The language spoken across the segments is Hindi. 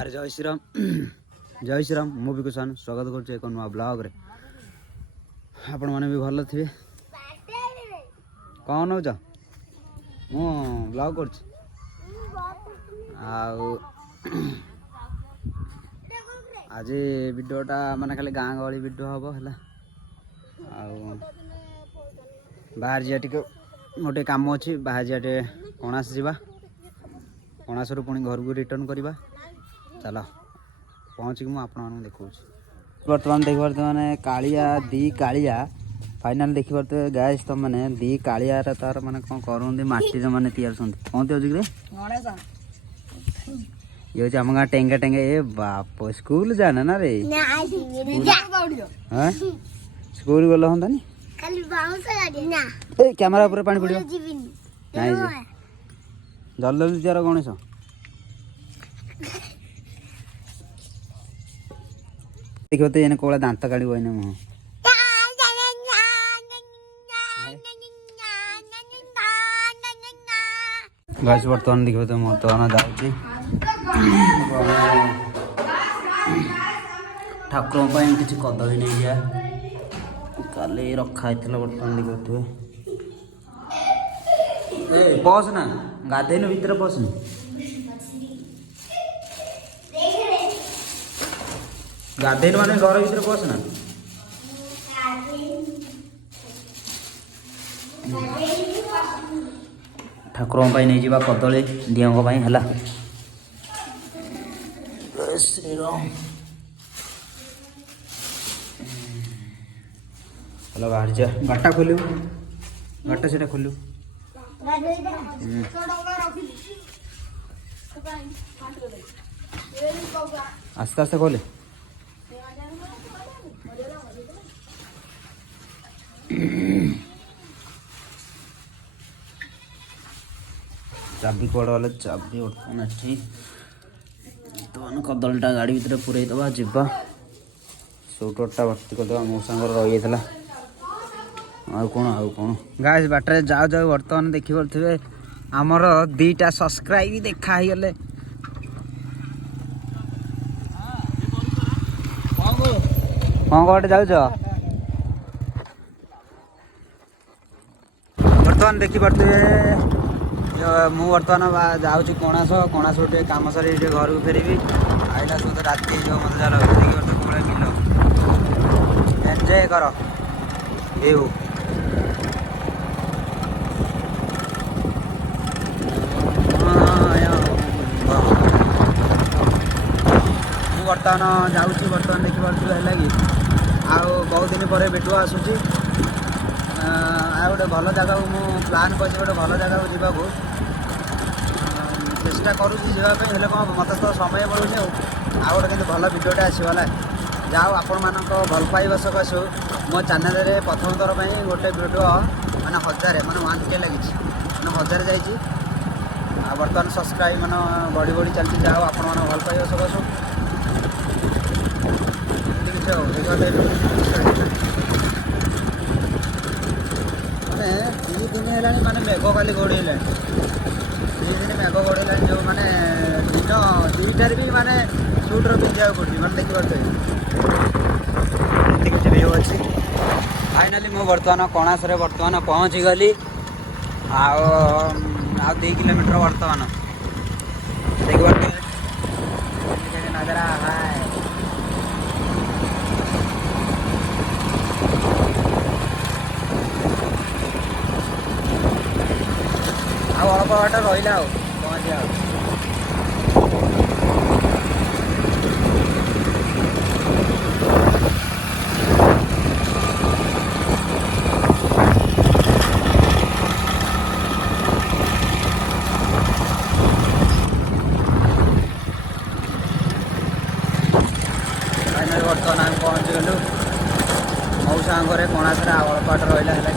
अरे जय श्रीराम जय श्रीराम मु भी कुशन स्वागत कर एक नुआ ब्लॉग रे आपण माने भी भल थे कौन हो मु ब्लॉग कर आज वीडियोटा माने खाली गाँ गहली वीडियो हम है बाहर जा गोटे कम अच्छी बाहर जा कणास जा कणास पुणी घर को रिटर्न करवा चलो पहुँचिक मुझे देखा बर्तमान देख पारे मैंने कालिया दी कालिया फाइनाल देख पारे गैस तुम मैंने दी कालिया तार मैंने कौन करते मटी मैंने तैयार कौन अच्छे ये हूँ आम गाँ टेंगा टेंगा ए बाप स्कूल जाना ना रे हाँ स्कूल गल हाँ कैमेरा ऊपर पानी पड़ो ना जल्दी जल्दी तेरा गणेश देखो तो ये कोला दांत काढ़ मुँह गैस बर्तमान देखो तो बर्तमान जाऊँगी ठाकुर किसी कदली नहीं जा काली रखा बर्तमान देखो पस ना गाधेन भीतर पसनी गाधेन माने घर भीतर पसना ठाकुर नहीं जावा कदली दियों है श्रीराम चलो बाहर जा गाटा खोलू गाटा से खोलू आस्ते आस्ते खोले चाबी कौड़ गले चाबी बर्तमान बर्तमान कदलटा गाड़ी भीतर पूरे दबा जीवा सुटरटा भर्ती करदे मो सांगर रही था आउ कौन गाइस बाटर जाओ जाओ बर्तमान देखी पारे आमर दीटा सब्सक्राइब देखा ही गले कौन कौटे जाऊच बर्तमान देखी पारे मु बर्तमान जाऊँ कणास कणास गोटे कम सर घर को फेरबी आईला सुध राति मत जा देखी पारे मिल एंजय कर ये बर्तमान जाऊँ बर्तमान देखी पारे है कि आउ बहुत दिन पर बेटुआ आसूसी गोटे भल जगह मु प्लान कर गोटे भल जगह जावाक चेष्टा करुँगी जावाई हेल्ले कौन मत तो समय मिलूनी गोटे कि भल भिडियोटे आसगला जाओ आपण मान भल पाइबा सकाशु मो चैनल रे प्रथम थर पर गोटे भिडियो मैंने 1000 मैंने 1K लगी मैंने 1000 जाइए बर्तमान सब्सक्राइब मान बढ़ी बढ़ी चलती जाओ आपण मान भल पाइबा सकाशु माने 2 दिन है माने मेघ काली घोड़ेला 2 दिन मेघ घोड़ेला जो माने दिन 2टार भी माने सुटर पिंधा पड़ी मैंने देखी पारे किसी व्यू अच्छी फाइनाली मु बर्तमान कणास बर्तमान पहुँची गली आ 2 किलोमीटर बर्तमान देखी पारे नजरा है अल्प बाट रहा पहुँचा बर्तमान आम पहुँची गलु मौसा घरे कणास अल्प बाट रहा है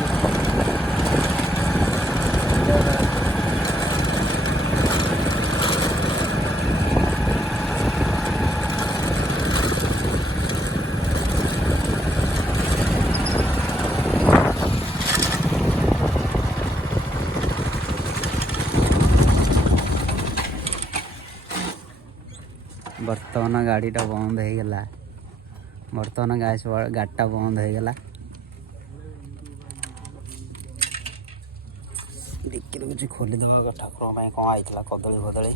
बर्तमान गाड़ीटा बंद हो गला बर्तमान गैस गाड़ीटा बंद हो गला डिक्की कुछ खोलीदेवा ठाकुर कौन आई कदली फदली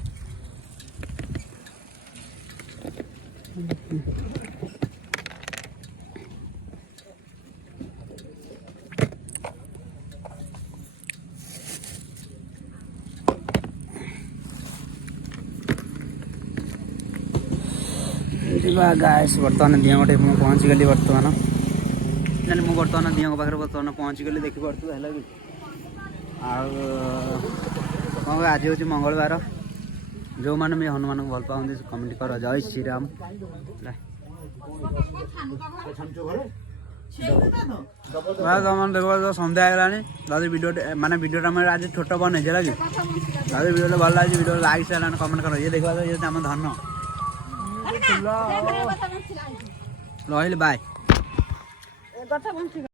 गाइस बर्तमान दिया गोटे मुझे पहुँची गली बर्तमान ना मुझे बर्तमान दिया पाखे बर्तमान पहुँची गली देखी पार्थ है कि कौन आज हूँ मंगलवार जो मैंने भी हनुमान को भल पाते कमेंट कर जय श्री राम देख सन्ध्या है भिडियो माने भिडियो आज छोट बन लगे भिडियो भल लगे भिडियो लाइक शेयर कमेंट कर ये देखा ये आम धन रही बाय।